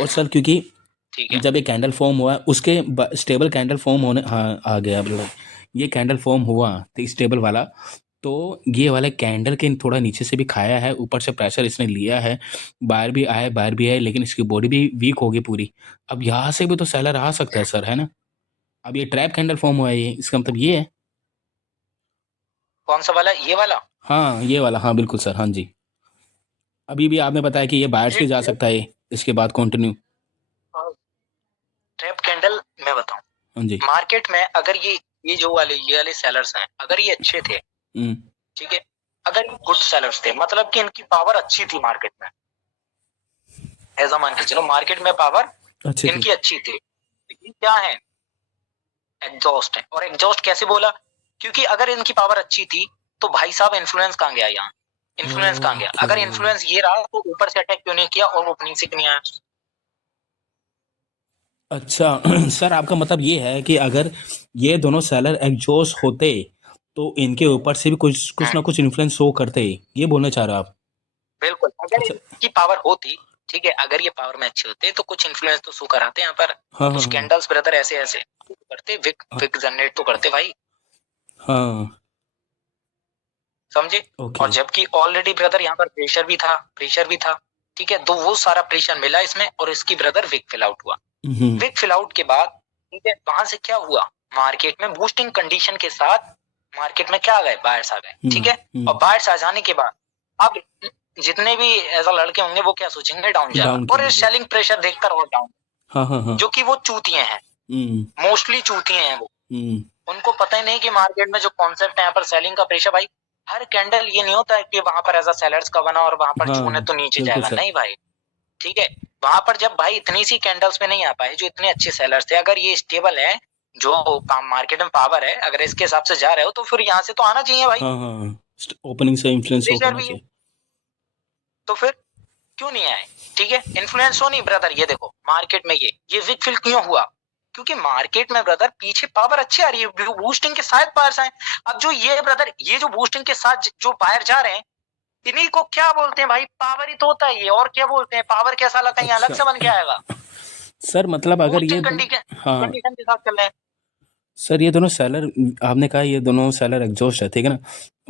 और सर क्योंकि जब ये कैंडल फॉर्म हुआ उसके स्टेबल कैंडल फॉर्म होने, हाँ आ गया अब, ये कैंडल फॉर्म हुआ तो स्टेबल वाला, तो ये वाला कैंडल के थोड़ा नीचे से भी खाया है, ऊपर से प्रेशर इसने लिया है, बाहर भी आए, लेकिन इसकी बॉडी भी वीक होगी पूरी। अब यहाँ से भी तो सेलर आ सकता है सर, है ना। अब ये ट्रैप कैंडल फॉर्म हुआ है, ये इसका मतलब ये है। कौन सा वाला, ये वाला? हाँ ये वाला, हाँ बिल्कुल सर, हाँ जी। अभी भी आपने बताया कि ये बायर्स भी जा सकता है, इसके बाद कंटिन्यू। ट्रैप कैंडल मैं बताऊं, हाँ जी। मार्केट में अगर ये जो ये वाले सेलर्स हैं, अगर ये अच्छे थे, ठीक है, अगर ये गुड सेलर्स थे, मतलब कि इनकी पावर अच्छी थी मार्केट में, ऐसा मान के चलो मार्केट में पावर इनकी अच्छी थी, लेकिन क्या है, एग्जॉस्ट है। और एग्जॉस्ट कैसे बोला, क्योंकि अगर इनकी पावर अच्छी थी तो भाई साहब इन्फ्लुएंस कहाँ गया, यहाँ इन्फ्लुएंस कहाँ गया? अगर इन्फ्लुएंस ये रहा तो ऊपर से अटैक क्यों नहीं किया और ओपनिंग से क्यों नहीं आया? अच्छा सर, आपका मतलब ये है कि अगर ये दोनों सेलर एग्जॉस्ट होते तो इनके ऊपर से भी कुछ कुछ ना कुछ इन्फ्लुएंस शो करते, ये बोलना चाह रहे हो आप? बिल्कुल, अगर इनकी पावर होती, ठीक है, अगर ये पावर में अच्छे होते तो कुछ इन्फ्लुएंस तो शो कराते यहाँ पर। हाँ कुछ हाँ कैंडल्स ब्रदर ऐसे ऐसे करते, विक जनरेट तो करते भाई, हाँ। समझे। ओके। और जबकि ऑलरेडी ब्रदर यहाँ पर प्रेशर भी था, ठीक है। तो वो सारा प्रेशर मिला इसमें और इसकी ब्रदर विक फिल आउट हुआ। विक फिल आउट के बाद ठीक है, वहां से क्या हुआ, मार्केट में बूस्टिंग कंडीशन के साथ मार्केट में क्या आ गए, बायर्स आ गए, ठीक है। और बायर्स आ जाने के बाद अब जितने भी ऐसा लड़के होंगे वो क्या सोचेंगे, डाउन जाएगा, और सेलिंग प्रेशर देखकर और डाउन। हाँ हाँ हाँ। जो कि वो चूतिए हैं, मोस्टली चूतिए हैं वो। उनको पता ही नहीं कि मार्केट में जो कॉन्सेप्ट है यहाँ पर सेलिंग का प्रेशर, भाई हर कैंडल ये नहीं होता है कि वहां पर ऐसा सेलर्स का बना और वहां पर छूने तो नीचे जाएगा, नहीं भाई, ठीक है। वहां पर जब भाई इतनी सी कैंडल्स पे नहीं आ पाए जो इतने अच्छे सेलर्स थे, अगर ये स्टेबल है, जो मार्केट में पावर है, अगर इसके हिसाब से जा रहे हो तो फिर यहाँ से तो आना चाहिए भाई। हाँ हाँ, ओपनिंग से इन्फ्लुएंस होना चाहिए। तो फिर क्यों नहीं आए, ठीक है। इन्फ्लुएंस हो नहीं ब्रदर, ये देखो मार्केट में ये विक फिल क्यों हुआ, क्योंकि मार्केट में ब्रदर पीछे पावर अच्छी आ रही है, बूस्टिंग के साथ बायर्स आए। अब जो ये ब्रदर, ये जो बूस्टिंग के साथ जो बायर जा रहे हैं, इन्हीं को क्या बोलते हैं भाई, पावर ही तो होता है ये, और क्या बोलते हैं, पावर कैसा लगता है, अलग से बन के आएगा सर। मतलब अगर ये कंडीशन के साथ चल रहे हैं सर, ये दोनों सेलर, आपने कहा ये दोनों सेलर एग्जॉस्ट है, ठीक है ना,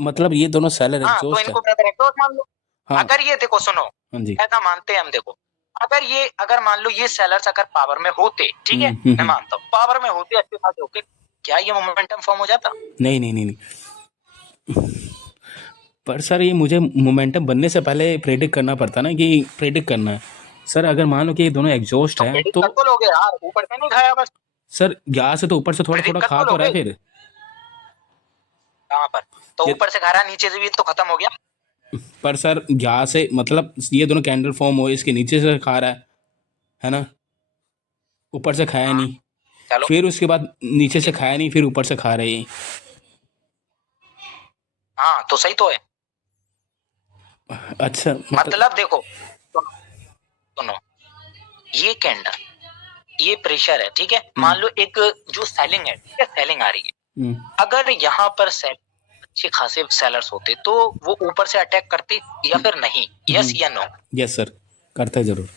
मतलब ये दोनों सेलर हाँ, तो इनको ब्रदर एग्जॉस्ट मान लो। हाँ। अगर ये देखो सुनो, हाँ जी, ऐसा मानते हैं हम, देखो अगर मान लो ये सेलर्स अगर पावर में होते, ठीक है, मैं मानता हूँ पावर में होते, अच्छे खासे होते, क्या ये मोमेंटम फॉर्म हो जाता? नहीं नहीं नहीं नहीं। पर सर ये मुझे मोमेंटम बनने से पहले प्रेडिक्ट करना पड़ता ना, कि प्रेडिक्ट करना है सर। अगर मान लो कि ये दोनों एग्जॉस्ट है तो लोगे यार, ऊपर से नहीं खाया बस सर, यहाँ से तो ऊपर से थोड़ा थोड़ा खा तो रहा है फिर। कहाँ पर? तो ऊपर से खा रहा, नीचे से भी तो खत्म हो गया। पर सर यहाँ से मतलब ये दोनों कैंडल फॉर्म हो, इसके नीचे से खा रहा है ना, ऊपर से खाया नहीं, फिर उसके बाद नीचे से खाया नहीं, फिर ऊपर से खा रहे हैं। हाँ तो सही तो है। अच्छा, मतलब देखो सुनो, ये कैंडल, ये प्रेशर है, ठीक है। मान लो एक जो सेलिंग है, ठीक है, सेलिंग आ रही है, अगर यहाँ पर अच्छे खासे सेलर्स होते तो वो ऊपर से अटैक करते या फिर नहीं, यस या नो? यस सर, करते जरूर,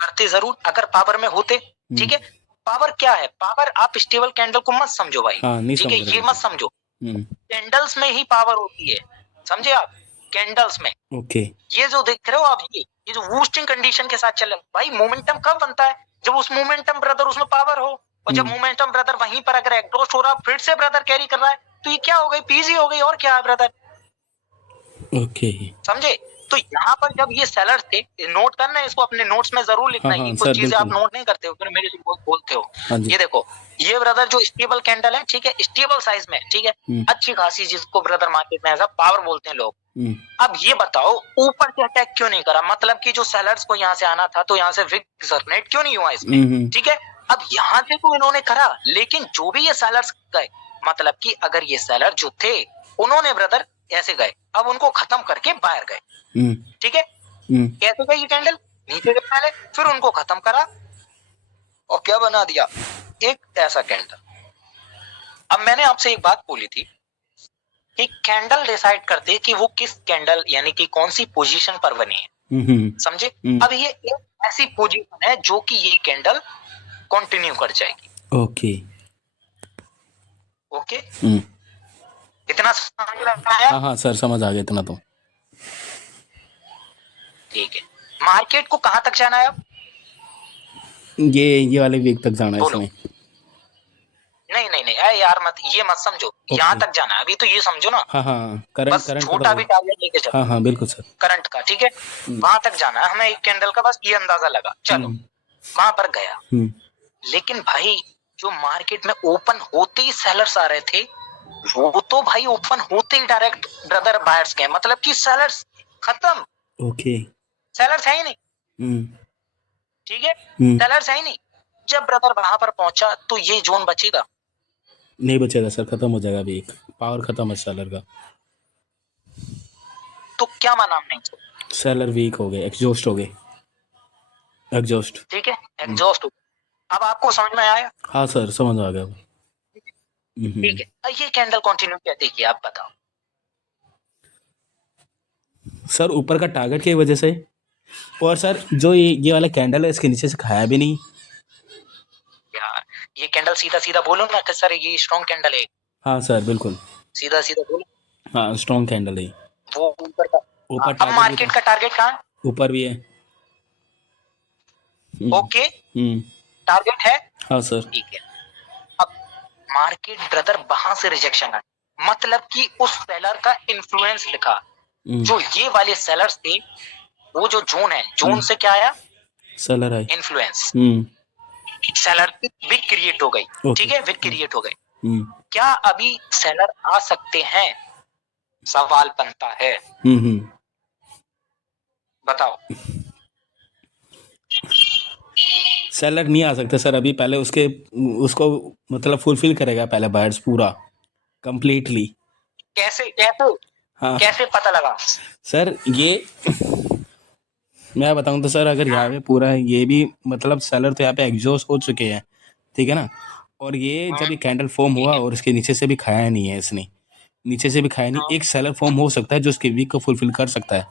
करते जरूर अगर पावर में होते, ठीक है। पावर क्या है, पावर आप स्टेबल कैंडल को मत समझो भाई, ठीक है, ये मत समझो, कैंडल्स में ही पावर होती है, समझे आप, कैंडल्स में। ओके। ये जो देख रहे हो आप, ये जो बूस्टिंग कंडीशन के साथ चल रहा है भाई, मोमेंटम कब बनता है, जब उस मोमेंटम ब्रदर उसमें पावर हो, और जब मोमेंटम ब्रदर वहीं पर अगर एग्जॉस्ट हो रहा, फिर से ब्रदर कैरी कर रहा है, तो ये क्या हो गई, पीजी हो गई, और क्या है ब्रदर, ओके, समझे। तो यहाँ पर जब ये सेलर्स थे, नोट करना है इसको, अपने नोट्स में जरूर लिखना है, कुछ चीजें आप नोट नहीं करते हो फिर मेरे से बोलते हो। ये देखो, ये ब्रदर जो स्टेबल कैंडल है, ठीक है, स्टेबल साइज में, ठीक है, अच्छी खासी, जिसको ब्रदर मार्केट में ऐसा पावर बोलते हैं लोग। अब ये बताओ ऊपर से अटैक क्यों नहीं करा, मतलब कि जो सेलर्स को यहाँ से आना था तो यहाँ से विक जनरेट क्यों नहीं हुआ इसमें, ठीक है। अब यहाँ से तो इन्होंने करा, लेकिन जो भी ये सेलर्स गए, मतलब कि अगर ये सेलर जो थे उन्होंने ब्रदर ऐसे गए, अब उनको खत्म करके बाहर गए, ठीक है। कैसे गई ये कैंडल, नीचे से पहले, फिर उनको खत्म करा और क्या बना दिया, एक ऐसा कैंडल। अब मैंने आपसे एक बात बोली थी कि कैंडल डिसाइड करते कि वो किस कैंडल यानी कि कौन सी पोजीशन पर बनी है, समझे। अब ये एक ऐसी पोजीशन है जो कि ये कैंडल कंटिन्यू कर जाएगी। ओके ओके, इतना समझ में आया? हाँ सर, समझ आ गया इतना तो। ठीक है, मार्केट को कहां तक जाना है अब? ये वाले वीक तक जाना है इसमें। नहीं अरे यार मत, ये मत समझो, यहाँ तक जाना है अभी, तो ये समझो ना। हाँ, करंट छोटा भी टारगेट लेके चलो। हाँ बिल्कुल सर, करंट का, ठीक है, वहां तक जाना है हमें, एक कैंडल का बस ये अंदाजा लगा, चलो वहां पर गया। लेकिन भाई जो मार्केट में ओपन होते ही सेलर्स आ रहे थे, वो तो भाई ओपन होते ही डायरेक्ट ब्रदर बायर्स गए, मतलब कि सेलर्स खत्म। ओके, सेलर्स है ही नहीं, ठीक है, सेलर्स है ही नहीं। जब ब्रदर वहां पर पहुंचा तो ये जोन बचेगा? नहीं बचेगा सर, खत्म हो जाएगा, वीक पावर खत्म है सेलर का। तो क्या माना हमने, सेलर वीक हो गए, एग्जॉस्ट हो गए, एग्जॉस्ट, ठीक है, एग्जॉस्ट हो। अब आपको समझ में आया? हाँ सर, समझ आ गया। ठीक है, ये कैंडल कंटिन्यू कैसे किया आप बताओ? सर ऊपर का टारगेट की वजह से, और सर जो ये वाला कैंडल है इसके नीचे से खाया भी नहीं यार। ये कैंडल सीधा सीधा बोलो ना कि सर ये स्ट्रॉन्ग कैंडल है। हाँ सर बिल्कुल, सीधा सीधा बोलो। हाँ स्ट्रॉन्ग कैंडल है। वो ऊपर का। ऊपर अब टारगेट भी मार्केट था। का टारगेट कहाँ है? ऊपर भी है। ओके, हम्म। टारगेट है। हाँ सर। ठीक है। अब मार्केट ब्रदर वहां से रिजेक्शन है, मतलब कि उस सेलर का इन्फ्लुएंस दिखा। हम्म। जो ये वाले सेलर्स थे, वो जो जोन है, जोन से क्या आया? सेलर है। इन्फ्लुएंस। हम्म। सेलर की विक क्रिएट हो गई। ओके। ठीक है, विक क्रिएट हो गई। हम्म। क्या अभी सेलर आ सकते हैं? सवाल बनता है, हम्म। बताओ। सेलर नहीं आ सकते सर अभी, पहले उसके उसको मतलब फुलफिल करेगा पहले बायर्स पूरा कंप्लीटली। कैसे कैसे हाँ कैसे पता लगा? सर ये मैं बताऊं तो सर, अगर यहाँ पे पूरा ये भी मतलब सेलर तो यहाँ पे एग्जॉस्ट हो चुके हैं, ठीक है ना। और ये जब ये कैंडल फॉर्म ठीक हुआ है। और इसके नीचे से भी खाया नहीं है इसने, नीचे से भी खाया नहीं, एक सेलर फॉर्म हो सकता है जो उसके वीक को फुलफिल कर सकता है।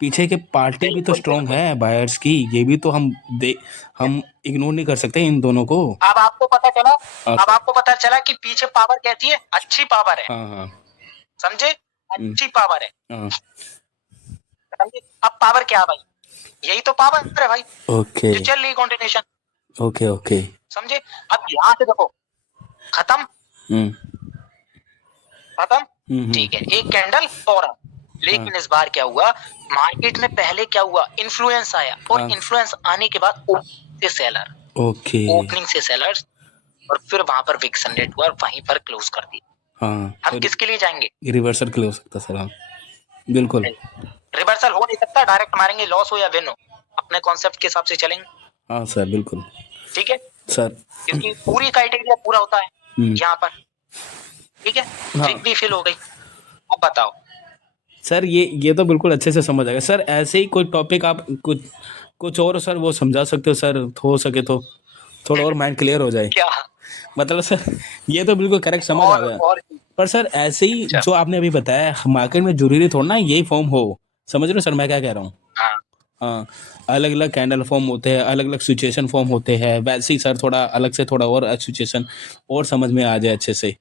पीछे के पार्टी भी तो बिल्कुल स्ट्रांग बिल्कुल। है बायर्स की, ये भी तो हम इग्नोर नहीं कर सकते इन दोनों को। अब आपको पता चला, हाँ अब सर। आपको पता चला कि पीछे पावर कैसी है, अच्छी पावर है। हाँ हाँ। समझे? हम्म, अच्छी पावर है। हाँ। समझे? अब पावर क्या है भाई? यही तो पावर है भाई, ओके जो चल रही कंटिन्यूशन। Okay okay. समझे? अब यहाँ से देखो, खत्म, हम्म खत्म। ठीक है, हम्म। एक कैंडल और आ। हाँ लेकिन इस बार क्या हुआ? मार्केट में पहले क्या हुआ? इन्फ्लुएंस आया, और हाँ। इन्फ्लुएंस आने के बाद ओपनिंग से सेलर, ओके। ओपनिंग से सेलर्स, और फिर वहां पर विक जनरेट हुआ और वहीं पर क्लोज कर दिया। हाँ हम तो किसके लिए जाएंगे? रिवर्सल के लिए हो सकता है सर, हाँ बिल्कुल। रिवर्सल हो नहीं सकता, डायरेक्ट मारेंगे, लॉस हो या विन हो, अपने कॉन्सेप्ट के हिसाब से चलेंगे। हाँ सर बिल्कुल। ठीक है, सर। क्योंकि पूरी क्राइटेरिया पूरा होता है हम्म। यहाँ पर। ठीक है, हाँ विक भी फिल हो गई। अब बताओ। सर, ये तो बिल्कुल अच्छे से समझ आएगा सर। ऐसे ही कोई टॉपिक आप कुछ कुछ और सर वो समझा सकते हो सर, हो सके तो थोड़ा और माइंड क्लियर हो जाए। क्या? मतलब सर ये तो बिल्कुल करेक्ट समझ आ गया। और पर सर ऐसे ही अच्छा। जो आपने अभी बताया, मार्केट में जरूरी थोड़ा ना यही फॉर्म हो। समझ रहे हो सर मैं क्या कह रहा हूँ? हाँ हाँ। अलग अलग कैंडल फॉर्म होते हैं, अलग अलग सिचुएशन फॉर्म होते हैं, वैसे ही सर थोड़ा अलग से थोड़ा और सिचुएशन और समझ में आ जाए अच्छे से।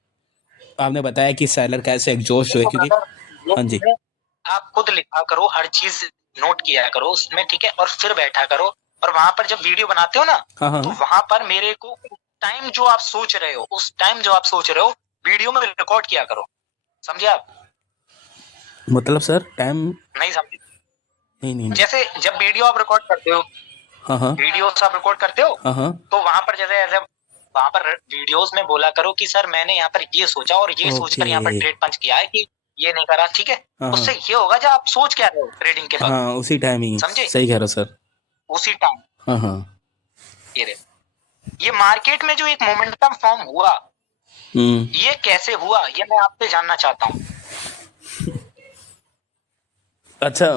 आपने बताया कि सेलर कैसे एग्जॉस्ट हुए देखो क्योंकि। ब्रदर, ये हाँ जी। चीजें आप खुद लिखा करो, हर चीज नोट किया करो उसमें, ठीक है, और फिर बैठा करो। और वहां पर जब वीडियो बनाते हो ना, हाँ हाँ। तो वहां पर मेरे को टाइम जो आप सोच रहे हो, उस टाइम जो आप सोच रहे हो, वीडियो में रिकॉर्ड किया करो। समझे आप? मतलब सर टाइम। नहीं समझे? नहीं नहीं नहीं। जैसे जब वीडियो आप रिकॉर्ड करते हो, हाँ हाँ। वीडियोस आप रिकॉर्ड करते हो, हाँ हाँ। तो वहां पर जैसे ऐसे वहां पर वीडियोस में बोला करो कि सर मैंने यहाँ पर ये सोचा और ये सोचकर ओके। यहाँ पर ट्रेड पंच किया है कि ये नहीं करा। ठीक है, हाँ उससे हाँ। ये होगा जो आप सोच क्या रहे हो ट्रेडिंग के वक्त। हाँ उसी टाइम ही समझे? सही कह रहे हो सर। उसी टाइम। हाँ हाँ। ये देखो, ये मार्केट में जो एक मोमेंटम फॉर्म हुआ, हम्म। ये कैसे हुआ, ये मैं आपसे जानना चाहता हूँ। अच्छा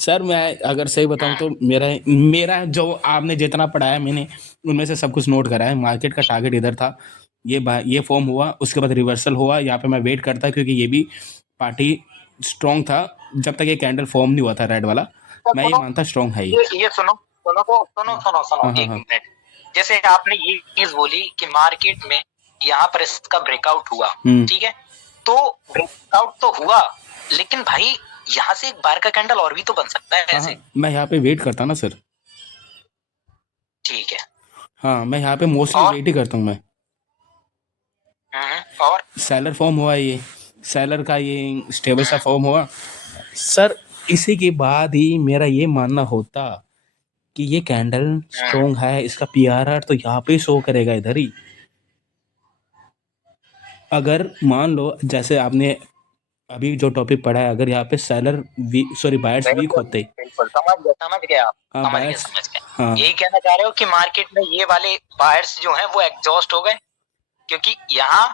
सर, मैं अगर सही बताऊं तो मेरा मेरा जो आपने जितना पढ़ाया मैंने उनमें से सब कुछ नोट करा है। मार्केट का टारगेट इधर था, ये फॉर्म हुआ, उसके बाद रिवर्सल हुआ, यहाँ पे मैं वेट करता क्योंकि ये भी पार्टी स्ट्रांग था। जब तक ये कैंडल फॉर्म नहीं हुआ था रेड वाला, तो मैं ये सुनो, मानता स्ट्रांग है ये। ये सुनो, सुनो तो सुनो सुनो सुनो हाँ हाँ एक हाँ। मिनट। जैसे आपने ये चीज बोली कि मार्केट में यहाँ पर इसका ब्रेकआउट हुआ, हम्म। ठीक है, तो ब्रेकआउट तो हुआ, लेकिन भाई यहाँ से एक बार का कैंडल और भी तो बन सकता है हाँ ऐसे। हाँ, मैं यहाँ पे वेट करता ना सर। ठीक है। हाँ मैं यहाँ पे मोस्टली और वेट ही करता हूँ मैं। और सेलर फॉर्म हुआ ये, सेलर का ये स्टेबल सा फॉर्म हुआ सर। इसी के बाद ही मेरा ये मानना होता कि ये कैंडल स्ट्रोंग है, इसका पीआरआर तो यहाँ पे शो करेगा इधर ही। अगर मान लो जैसे आपने अभी जो टॉपिक पढ़ा है, अगर यहाँ पे सेलर सॉरी बायर्स वीक बिल्कुल होते। बिल्कुल, समझ गए, समझ गए आप, हाँ समझ गए, बायर्स। समझ गए। हाँ यही कहना चाह रहे हो कि मार्केट में ये वाले बायर्स जो हैं वो एग्जॉस्ट हो गए, क्योंकि यहाँ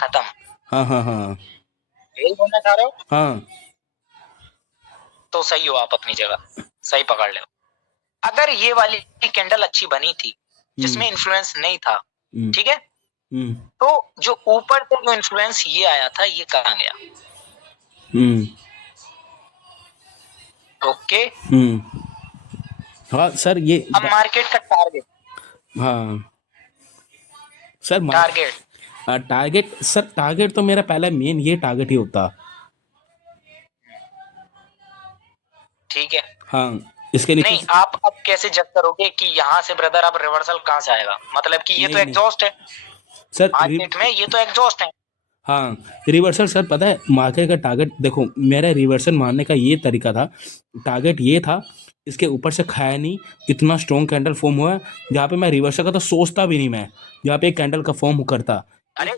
खत्म। हाँ हाँ। हाँ यही बोलना चाह रहे हो? हाँ। तो सही हो आप अपनी जगह, सही पकड़ ले। अगर ये वाली कैंडल अच्छी बनी थी, जिसमें इन्फ्लुएंस नहीं था, ठीक है, हम्म तो जो ऊपर से जो इन्फ्लुएंस ये आया था, ये कहाँ गया? हम्म ओके। हम्म। हाँ सर ये अब मार्केट का टारगेट, हाँ sir target target sir, target तो मेरा पहला मेन ये टारगेट ही होता हाँ, इसके नीचे नहीं, आप अब कैसे जज करोगे कि यहाँ से ब्रदर अब रिवर्सल कहाँ से आएगा? मतलब कि ये तो नहीं, नहीं। एग्जॉस्ट है, सर मार्केट में ये तो एग्जॉस्ट है। हाँ, रिवर्सल सर पता है मार्केट का टारगेट देखो, मेरा रिवर्सल मारने का ये तरीका था, टारगेट ये था, इसके ऊपर से खाया नहीं, इतना स्ट्रॉन्ग कैंडल फॉर्म हुआ है, जहाँ पे मैं रिवर्सल का तो सोचता भी नहीं मैं, जहाँ पे एक कैंडल का फॉर्म करता। अरे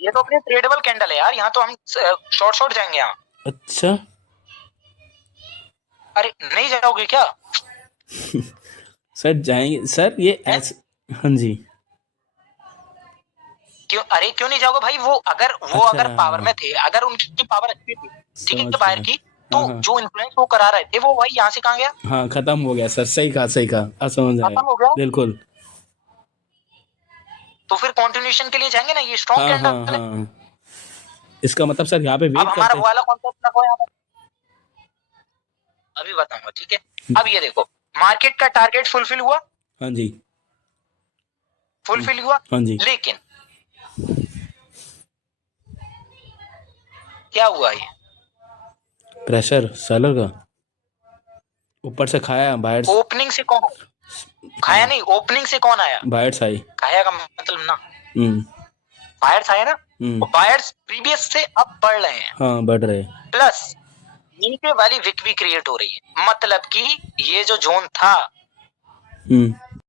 ये तो अपनी ट्रेडेबल कैंडल है यार, यहाँ तो हम शॉर्ट जाएंगे यहाँ। अच्छा। अरे नहीं जाओगे क्या? सर जाएंगे सर, ये ऐसे। हाँ जी। क्यों? अरे क्यों नहीं जाओगे भाई? वो अच्छा, अगर पावर में थे, अगर उनकी पावर अच्छी थी, ठीक है, समझ बाहर गया। की, तो हाँ, हाँ। जो इन्फ्लुएंस वो करा रहे थे वो भाई यहाँ से कहाँ गया? हाँ, खत्म हो गया सर, सही कहा, सही कहा, अब समझ आया। खत्म हो गया। बिल्कुल। तो फिर कंटिन्यूएशन के लिए जाएंगे ना, ये स्ट्रॉन्ग हाँ, हाँ, कैंडल है। हाँ। इसका मतलब सर यहाँ पे अब वेट हमारा करते। वो वाला कॉन्सेप्ट रखो यहाँ पर, अभी बताऊंगा, ठीक है। अब ये देखो, मार्केट का टारगेट फुलफिल हुआ, हाँ जी। फुलफिल हुआ, हाँ जी। लेकिन क्या हुआ? ये प्रेशर सेलर का ऊपर से खाया, बायर्स। ओपनिंग से कौन खाया? नहीं, ओपनिंग से कौन आया? बायर्स आई। खाया का मतलब ना, हम्म। बायर्स आए ना, हम्म। वो बायर्स प्रीवियस से अब बढ़ रहे हैं, हाँ, बढ़ रहे। प्लस नीचे वाली विक भी क्रिएट हो रही है, मतलब कि ये जो जोन था हम्म।